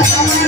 I'm